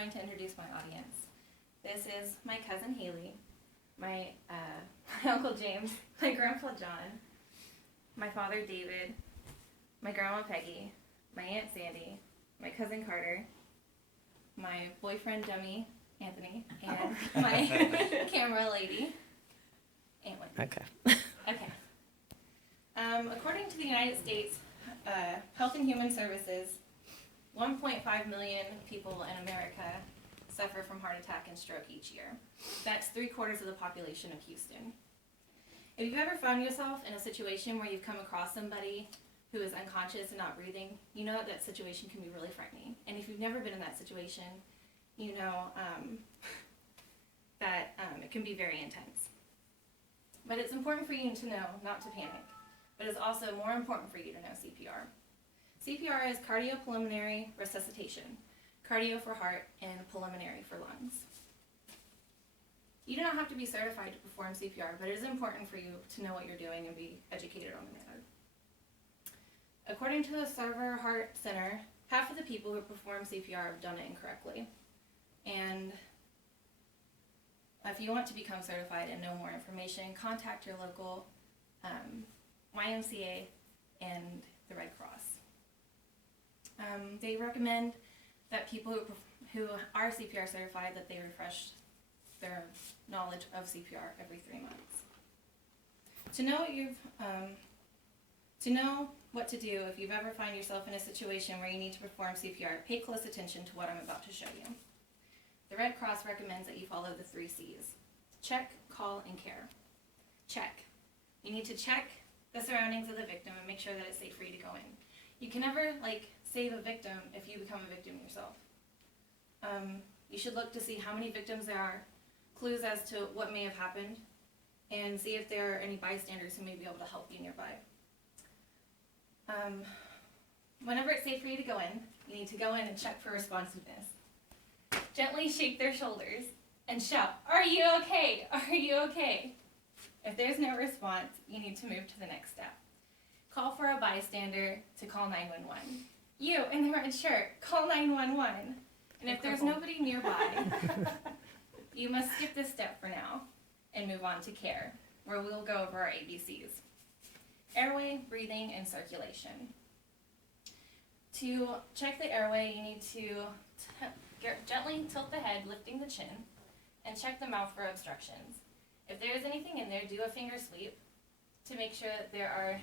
going to introduce my audience. This is my cousin Haley, my Uncle James, my Grandpa John, my father David, my Grandma Peggy, my Aunt Sandy, my cousin Carter, my boyfriend Demi, Anthony, and my camera lady, Aunt Wendy. Okay. According to the United States Health and Human Services, 1.5 million people in America suffer from heart attack and stroke each year. That's 3/4 of the population of Houston. If you've ever found yourself in a situation where you've come across somebody who is unconscious and not breathing, you know that situation can be really frightening. And if you've never been in that situation, you know that it can be very intense. But it's important for you to know not to panic. But it's also more important for you to know CPR. CPR is cardiopulmonary resuscitation. Cardio for heart and pulmonary for lungs. You do not have to be certified to perform CPR, but it is important for you to know what you're doing and be educated on the matter. According to the Server Heart Center, half of the people who perform CPR have done it incorrectly. And if you want to become certified and know more information, contact your local YMCA and the Red Cross. They recommend that people who are CPR certified, that they refresh their knowledge of CPR every 3 months. To know what to do if you've ever find yourself in a situation where you need to perform CPR, pay close attention to what I'm about to show you. The Red Cross recommends that you follow the 3 C's. Check, call, and care. Check. You need to check the surroundings of the victim and make sure that it's safe for you to go in. You can never save a victim if you become a victim yourself. You should look to see how many victims there are, clues as to what may have happened, and see if there are any bystanders who may be able to help you nearby. Whenever it's safe for you to go in, you need to go in and check for responsiveness. Gently shake their shoulders and shout, "Are you okay? Are you okay?" If there's no response, you need to move to the next step. Call for a bystander to call 911. You in the red shirt, call 911. And if there's nobody nearby, you must skip this step for now and move on to care, where we'll go over our ABCs. Airway, breathing, and circulation. To check the airway, you need to gently tilt the head, lifting the chin, and check the mouth for obstructions. If there is anything in there, do a finger sweep to make sure that there are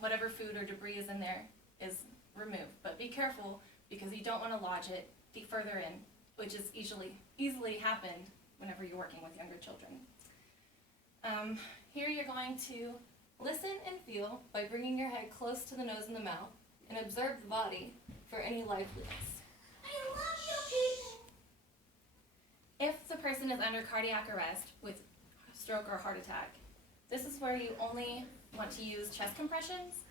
whatever food or debris is in there is removed. But be careful, because you don't want to lodge it deep further in, which is easily happened whenever you're working with younger children. Here you're going to listen and feel by bringing your head close to the nose and the mouth, and observe the body for any liveliness. I love you people! If the person is under cardiac arrest with stroke or heart attack, this is where you only want to use chest compressions.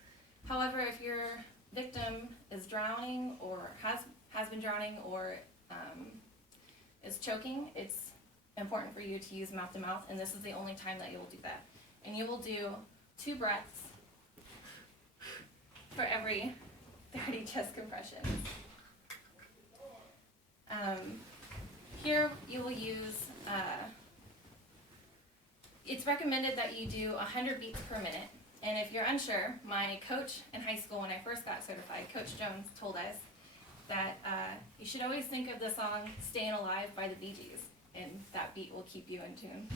However, if your victim is drowning or has been drowning or is choking, it's important for you to use mouth to mouth, and this is the only time that you will do that. And you will do 2 breaths for every 30 chest compressions. Here you will use, it's recommended that you do 100 beats per minute. And if you're unsure, my coach in high school when I first got certified, Coach Jones, told us that you should always think of the song Staying Alive by the Bee Gees, and that beat will keep you in tune.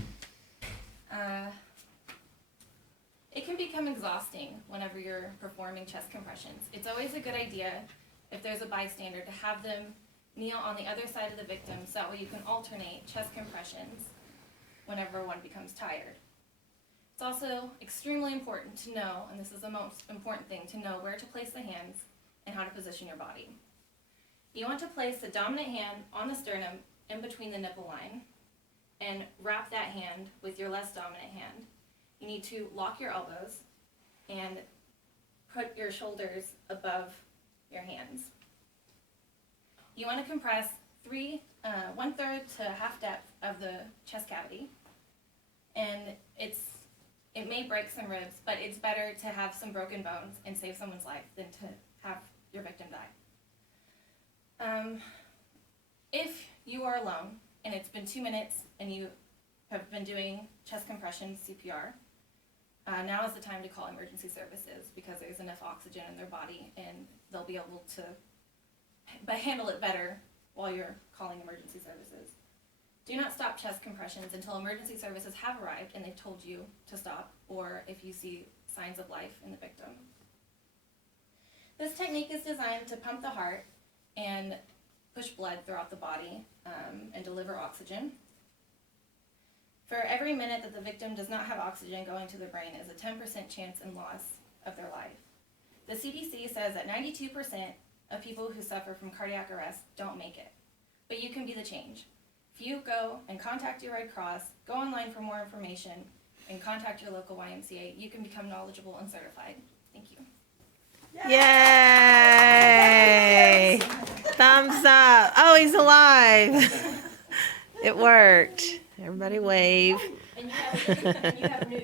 It can become exhausting whenever you're performing chest compressions. It's always a good idea, if there's a bystander, to have them kneel on the other side of the victim, so that way you can alternate chest compressions whenever one becomes tired. It's also extremely important to know, and this is the most important thing, to know where to place the hands and how to position your body. You want to place the dominant hand on the sternum in between the nipple line and wrap that hand with your less dominant hand. You need to lock your elbows and put your shoulders above your hands. You want to compress 1/3 to half depth of the chest cavity, and it may break some ribs, but it's better to have some broken bones and save someone's life than to have your victim die. If are alone and it's been 2 minutes and you have been doing chest compressions, CPR, now is the time to call emergency services because there's enough oxygen in their body and they'll be able to handle it better while you're calling emergency services. Do not stop chest compressions until emergency services have arrived and they've told you to stop, or if you see signs of life in the victim. This technique is designed to pump the heart and push blood throughout the body and deliver oxygen. For every minute that the victim does not have oxygen going to the brain is a 10% chance in loss of their life. The CDC says that 92% of people who suffer from cardiac arrest don't make it, but you can be the change. If you go and contact your Red Cross, go online for more information, and contact your local YMCA, you can become knowledgeable and certified. Thank you. Yay! Thumbs up. Oh, he's alive. It worked. Everybody wave. And you have new